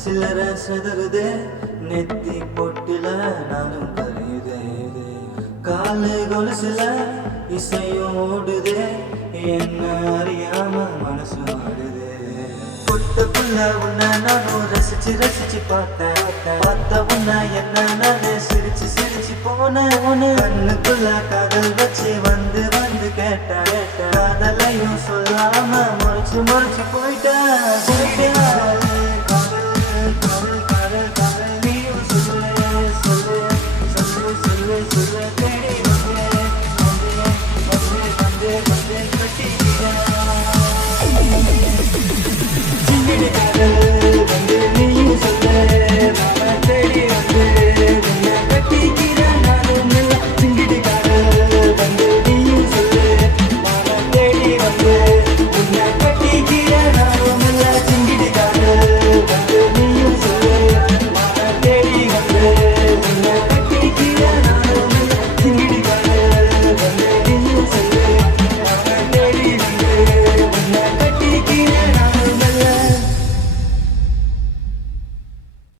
சிலர செதறுதே நெத்தி பொட்டுல நானும் கரையுதே காலு கொலுசுல இசையும் ஓடுதே என்ன அறியாம மனசு ஆடுதே குட்டுக்குள்ள உன்ன நானும் ரசிச்சு ரசிச்சு பார்த்த உன்ன என்ன நானே சிரிச்சு சிரிச்சு போனேன் கண்ணுக்குள்ள காதல் வச்சு வந்து வந்து கேட்டேன் காதலையும் சொல்லாம முறைச்சு முறைச்சு போயிட்டேன்